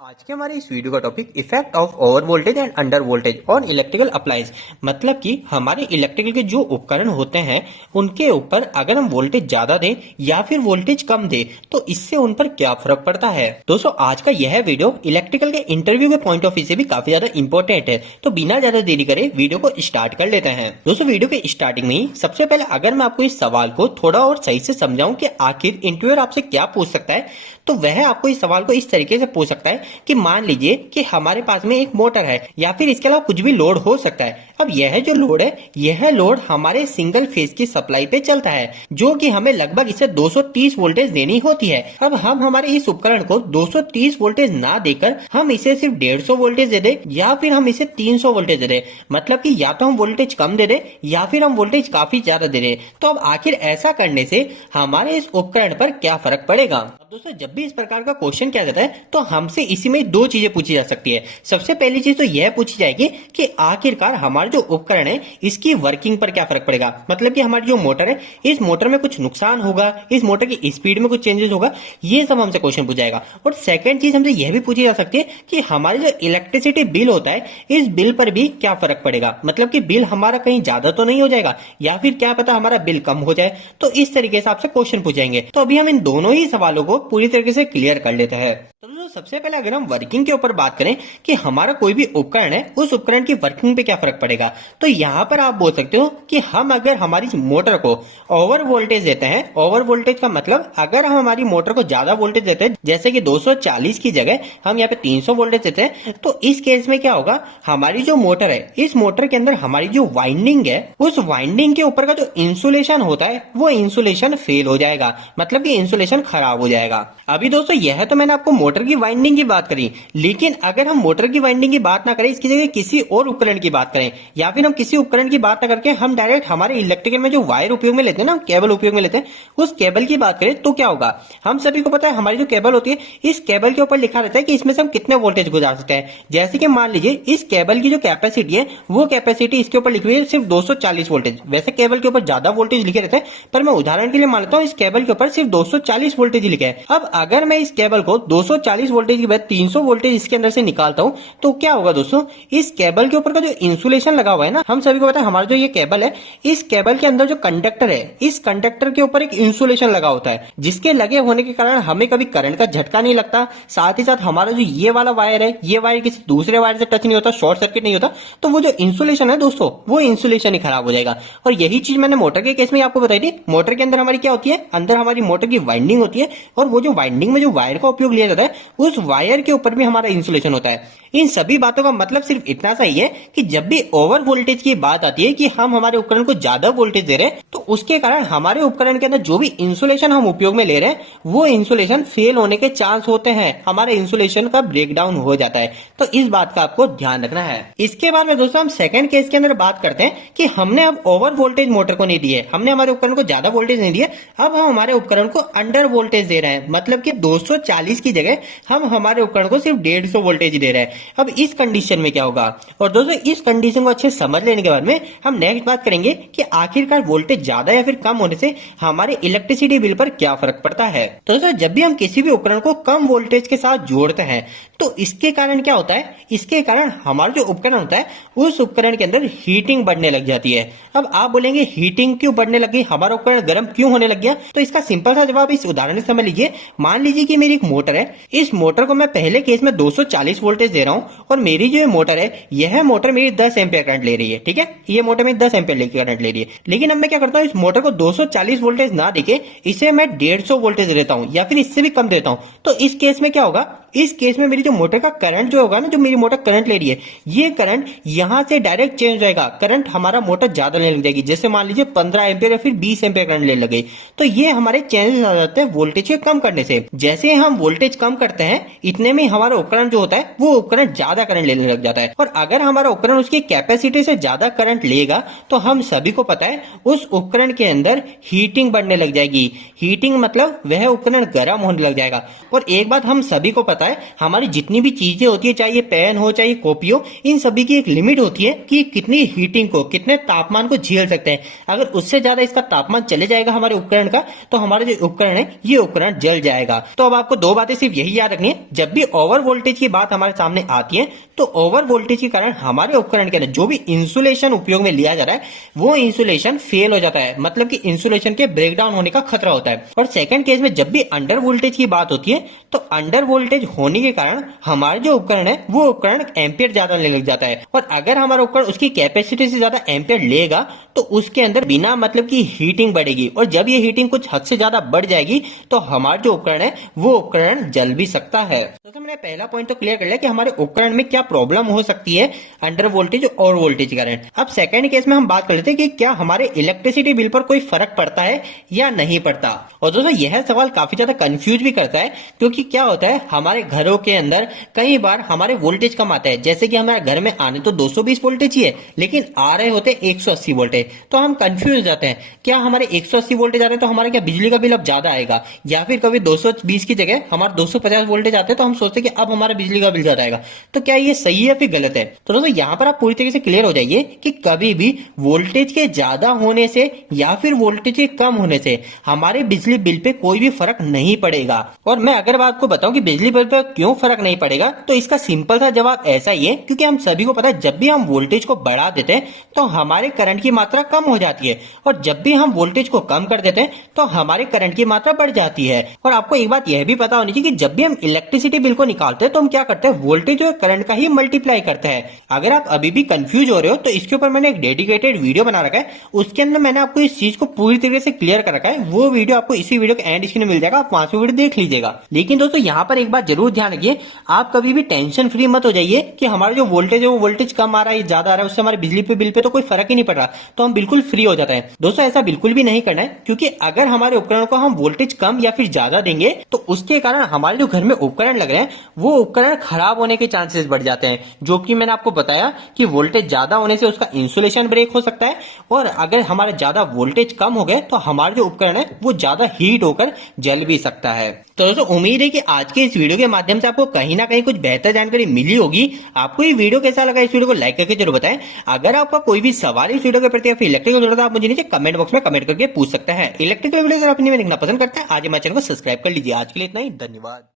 आज के हमारे इस वीडियो का topic effect of over voltage and under voltage on electrical appliance. मतलब कि हमारे इलेक्ट्रिकल के जो उपकरण होते हैं उनके ऊपर अगर हम वोल्टेज ज्यादा दें या फिर वोल्टेज कम दें तो इससे उन पर क्या फर्क पड़ता है। दोस्तों आज का यह वीडियो इलेक्ट्रिकल के इंटरव्यू के पॉइंट ऑफ व्यू से भी काफी ज्यादा इंपॉर्टेंट है, तो बिना ज्यादा देरी करे वीडियो को स्टार्ट कर लेते हैं। दोस्तों वीडियो के स्टार्टिंग में ही सबसे पहले अगर मैं आपको इस सवाल को थोड़ा और सही से समझाऊं कि आखिर इंटरव्यूअर आपसे क्या पूछ सकता है, तो वह आपको इस सवाल को इस तरीके से पूछ सकता है कि मान लीजिए कि हमारे पास में एक मोटर है या फिर इसके अलावा कुछ भी लोड हो सकता है। अब यह जो लोड है यह लोड हमारे सिंगल फेज की सप्लाई पे चलता है जो कि हमें लगभग इसे 230 वोल्टेज देनी होती है। अब हम हमारे इस उपकरण को 230 वोल्टेज ना देकर हम इसे सिर्फ 150 वोल्टेज दे दे या फिर हम इसे 300 वोल्टेज दे दे, मतलब कि या तो हम वोल्टेज कम दे दे या फिर हम वोल्टेज काफी ज्यादा दे दे, तो अब आखिर ऐसा करने से हमारे इस उपकरण पर क्या फर्क पड़ेगा। दोस्तों जब भी इस प्रकार का क्वेश्चन किया जाता है तो हमसे इसी में दो चीजें पूछी जा सकती है। सबसे पहली चीज तो यह पूछी जाएगी कि आखिरकार हमारा जो उपकरण है इसकी वर्किंग पर क्या फर्क पड़ेगा, मतलब कि हमारी जो मोटर है इस मोटर में कुछ नुकसान होगा, इस मोटर की स्पीड में कुछ चेंजेस होगा, ये सब हमसे क्वेश्चन पूछा जाएगा। और सेकंड चीज हमसे यह भी पूछी जा सकती है कि हमारे जो इलेक्ट्रिसिटी बिल होता है इस बिल पर भी क्या फर्क पड़ेगा, मतलब कि बिल हमारा कहीं ज्यादा तो नहीं हो जाएगा या फिर क्या पता हमारा बिल कम हो जाए। तो इस तरीके से आपसे क्वेश्चन पूछेंगे। तो अभी हम इन दोनों ही सवालों को पूरी तरीके से क्लियर कर लेते हैं। तो सबसे पहले अगर हम वर्किंग के ऊपर बात करें कि हमारा कोई भी उपकरण है उस उपकरण की वर्किंग पे क्या फर्क पड़ेगा, तो यहाँ पर आप बोल सकते हो कि हम अगर हमारी मोटर को ओवर वोल्टेज देते हैं, ओवर वोल्टेज का मतलब अगर हम हमारी मोटर को ज्यादा वोल्टेज देते हैं जैसे कि 240 की जगह हम यहाँ पे 300 वोल्टेज देते हैं, तो इस केस में क्या होगा, हमारी जो मोटर है इस मोटर के अंदर हमारी जो वाइंडिंग है उस वाइंडिंग के ऊपर का जो इंसुलेशन होता है वो इंसुलेशन फेल हो जाएगा, मतलब कि इंसुलेशन खराब हो जाएगा। अभी दोस्तों यह तो मैंने आपको मोटर की वाइंडिंग की बात करी, लेकिन अगर हम मोटर की वाइंडिंग की बात ना करें, इसकी जगह किसी और उपकरण की बात करें या फिर हम किसी उपकरण की बात ना करके हम डायरेक्ट हमारे इलेक्ट्रिकल में जो वायर उपयोग में लेते हैं ना, केबल उपयोग में लेते हैं, उस केबल की बात करें तो क्या होगा। हम सभी को पता है हमारी जो केबल होती है इस केबल के ऊपर लिखा रहता है कि इसमें से हम कितने वोल्टेज गुजार सकते हैं। जैसे कि मान लीजिए इस केबल की जो कैपेसिटी है वो कैपेसिटी इसके ऊपर लिखी हुई है सिर्फ 240 वोल्टेज। वैसे केबल के ऊपर ज्यादा वोल्टेज लिखे रहते हैं पर मैं उदाहरण के लिए मान लेता हूँ इस केबल के ऊपर सिर्फ 240 वोल्टेज लिखे है। अब अगर मैं इस केबल को 240 वोल्टेज के बाद 300 वोल्टेज इसके अंदर से निकालता हूं तो क्या होगा दोस्तों, इस केबल के ऊपर का जो इंसुलेशन लगा हुआ है ना, हम सभी को पता है हमारा जो ये केबल है इस केबल के अंदर जो कंडक्टर है इस कंडक्टर के ऊपर एक इंसुलेशन लगा होता है जिसके लगे होने के कारण हमें कभी करंट का झटका नहीं लगता। साथ ही साथ हमारा जो ये वाला वायर है ये वायर किसी दूसरे वायर से टच नहीं होता, शॉर्ट सर्किट नहीं होता, तो वो जो इंसुलेशन है दोस्तों वो इंसुलेशन ही खराब हो जाएगा। और यही चीज मैंने मोटर के केस में आपको बताई थी। मोटर के अंदर हमारी क्या होती है, अंदर हमारी मोटर की वाइंडिंग होती है और वो जो वाइंडिंग में जो वायर का उपयोग लिया जाता है उस वायर के ऊपर भी हमारा इंसुलेशन होता है। इन सभी बातों का मतलब सिर्फ इतना सा ही है कि जब भी ओवर वोल्टेज की बात आती है कि हम हमारे उपकरण को ज्यादा वोल्टेज दे रहे हैं तो उसके कारण हमारे उपकरण के अंदर जो भी इंसुलेशन हम उपयोग में ले रहे हैं वो इंसुलेशन फेल होने के चांस होते हैं, हमारे इंसुलेशन का ब्रेकडाउन हो जाता है। तो इस बात का आपको ध्यान रखना है। इसके बाद में दोस्तों हम सेकंड केस के अंदर बात करते हैं कि हमने अब ओवर वोल्टेज मोटर को नहीं दिए, हमने हमारे उपकरण को ज्यादा वोल्टेज नहीं दिया, अब हम हमारे उपकरण को अंडर वोल्टेज दे रहे हैं, मतलब कि 240 की जगह हम हमारे उपकरण को सिर्फ 150 वोल्टेज दे रहे हैं। अब इस कंडीशन में क्या होगा, और दोस्तों इस कंडीशन को अच्छे समझ लेने के बाद में हम नेक्स्ट बात करेंगे कि आखिरकार वोल्टेज ज्यादा या फिर कम होने से हमारे इलेक्ट्रिसिटी बिल पर क्या फर्क पड़ता है। तो दोस्तों जब भी हम किसी भी उपकरण को कम वोल्टेज के साथ जोड़ते हैं तो इसके कारण क्या होता है, इसके कारण हमारा जो उपकरण होता है उस उपकरण के अंदर हीटिंग बढ़ने लग जाती है। अब आप बोलेंगे हीटिंग क्यों बढ़ने लगी, हमारा उपकरण गर्म क्यों होने लग गया, तो इसका सिंपल सा जवाब इस उदाहरण से समझ लीजिए। मान लीजिए कि मेरी एक मोटर है, इस मोटर को मैं पहले केस में 240 वोल्टेज दे रहा हूं और मेरी जो मोटर है यह मोटर मेरी 10 एम्पियर करंट ले रही है, ठीक है, ये मोटर मेरी 10 एम्पियर करंट ले रही है। लेकिन अब मैं क्या करता हूं, इस मोटर को 240 वोल्टेज ना देके इसे मैं 150 वोल्टेज देता हूं या फिर इससे भी कम देता हूं। तो इस केस में क्या होगा, इस केस में मेरी जो मोटर का करंट जो होगा ना, जो मेरी मोटर करंट ले रही है ये करंट यहां से डायरेक्ट चेंज हो जाएगा, करंट हमारा मोटर ज्यादा लेने लग जाएगी, जैसे मान लीजिए 15 एम्पियर या फिर 20 एम्पियर करंट लेने लगे। तो ये हमारे चेंजेस आ जाते हैं वोल्टेज के कम करने से। जैसे हम वोल्टेज कम करते हैं इतने में हमारा उपकरण जो होता है वो उपकरण ज्यादा करंट लेने लग जाता है, और अगर हमारा उपकरण उसकी कैपेसिटी से ज्यादा करंट लेगा तो हम सभी को पता है उस उपकरण के अंदर हीटिंग बढ़ने लग जाएगी। हीटिंग मतलब वह उपकरण गर्म होने लग जाएगा। और एक बात हम सभी को पता है है हमारी जितनी भी चीजें होती है, चाहे ये पेन हो चाहे कॉपी हो, इन सभी की एक लिमिट होती है कि कितनी हीटिंग को, कितने तापमान को झेल सकते हैं। अगर उससे ज्यादा इसका तापमान चले जाएगा हमारे उपकरण का, तो हमारा जो उपकरण है ये उपकरण जल जाएगा। तो अब आपको दो बातें सिर्फ यही याद रखनी है, जब भी ओवर वोल्टेज की बात हमारे सामने आती है तो ओवर वोल्टेज के कारण हमारे उपकरण के अंदर जो भी इंसुलेशन उपयोग में लिया जा रहा है वो इंसुलेशन फेल हो जाता है, मतलब कि इंसुलेशन के ब्रेकडाउन होने का खतरा होता है। और सेकंड केस में जब भी अंडर वोल्टेज की बात होती है तो अंडर वोल्टेज होने के कारण हमारे जो उपकरण है वो उपकरण एम्पियर ज्यादा लेने लग जाता है, और अगर हमारा उपकरण उसकी कैपेसिटी से ज्यादा एम्पियर लेगा तो उसके अंदर बिना मतलब की हीटिंग बढ़ेगी, और जब ये हीटिंग कुछ हद से ज्यादा बढ़ जाएगी तो हमारा जो उपकरण है वो उपकरण जल भी सकता है। तो मैंने पहला पॉइंट तो क्लियर कर लिया कि हमारे उपकरण में क्या प्रॉब्लम हो सकती है अंडर वोल्टेज और वोल्टेज के कारण। अब सेकंड केस में हम बात कर लेते हैं कि क्या हमारे इलेक्ट्रिसिटी बिल पर कोई फर्क पड़ता है या नहीं पड़ता। और दोस्तों यह सवाल काफी ज्यादा कंफ्यूज भी करता है, क्योंकि क्या होता है हमारे घरों के अंदर कई बार हमारे वोल्टेज कम आता है, जैसे कि हमारे घर में आने तो 220 वोल्टेज ही है लेकिन आ रहे होते 180 वोल्टेज, तो हम कंफ्यूज हो जाते हैं क्या हमारे 180 वोल्टेज आ रहे हैं तो हमारे क्या बिजली का बिल अब ज्यादा आएगा, या फिर कभी 220 की जगह हमारे 250 वोल्टेज आते हैं तो हम सोचते हैं कि अब हमारा बिजली का बिल ज्यादा आएगा। तो क्या ये सही है फिर गलत है? तो दोस्तों यहाँ पर आप पूरी तरीके से क्लियर हो जाइए कि कभी भी वोल्टेज के ज्यादा होने से या फिर वोल्टेज के कम होने से हमारे बिजली बिल पे कोई भी फर्क नहीं पड़ेगा। और मैं अगर आपको बताऊं कि बिजली बिल पे क्यों फर्क नहीं पड़ेगा, तो इसका सिंपल सा जवाब ऐसा ही है क्योंकि हम सभी को पता है जब भी हम वोल्टेज को बढ़ा देते हैं तो हमारे करंट की मात्रा कम हो जाती है, और जब भी हम वोल्टेज को कम कर देते हैं तो हमारे करंट की मात्रा बढ़ जाती है। और आपको एक बात यह भी पता होनी चाहिए कि जब भी हम इलेक्ट्रिसिटी बिल को निकालते हैं तो हम क्या करते हैं, वोल्टेज और करंट का ही मल्टीप्लाई करते हैं। अगर आप अभी भी कंफ्यूज हो रहे हो तो इसके ऊपर मैंने एक डेडिकेटेड वीडियो बना रखा है, उसके अंदर मैंने आपको इस चीज को पूरी तरीके से क्लियर कर रखा है। वो वीडियो आपको इसी वीडियो के एंड स्क्रीन में मिल जाएगा, आप वहां से वीडियो देख लीजिएगा। लेकिन दोस्तों यहाँ पर एक बात जरूर ध्यान रखिए, आप कभी भी टेंशन फ्री मत हो जाइए कि हमारा जो वोल्टेज है वो वोल्टेज कम आ रहा है ज्यादा आ रहा है, उससे हमारे बिजली पे बिल पे तो कोई फर्क ही नहीं पड़ रहा, तो हम बिल्कुल फ्री हो जाते हैं। दोस्तों ऐसा बिल्कुल भी नहीं करना है, क्योंकि अगर हमारे उपकरण को हम वोल्टेज कम या फिर ज्यादा देंगे तो उसके कारण हमारे जो घर में उपकरण लग रहे हैं वो उपकरण खराब होने के चांसेस बढ़ जाते हैं, जो कि मैंने आपको बताया कि वोल्टेज ज्यादा होने से उसका इंसुलेशन ब्रेक हो सकता है, और अगर हमारा ज्यादा वोल्टेज कम हो गए तो हमारे जो उपकरण है वो ज्यादा हीट होकर जल भी सकता है। तो दोस्तों उम्मीद है कि आज के इस वीडियो के माध्यम से आपको कहीं ना कहीं कुछ बेहतर जानकारी मिली होगी। आपको ये वीडियो कैसा लगा, इस वीडियो को लाइक करके जरूर बताएं। अगर आपका कोई भी सवाल इस वीडियो के प्रति या फिर इलेक्ट्रिकल जरूरत है, आप मुझे नीचे कमेंट बॉक्स में कमेंट करके पूछ सकते हैं। इलेक्ट्रिकल वीडियो अगर आपने देखना पसंद करता है आज हमारे चैनल को सब्सक्राइब कर लीजिए। आज के लिए इतना ही, धन्यवाद।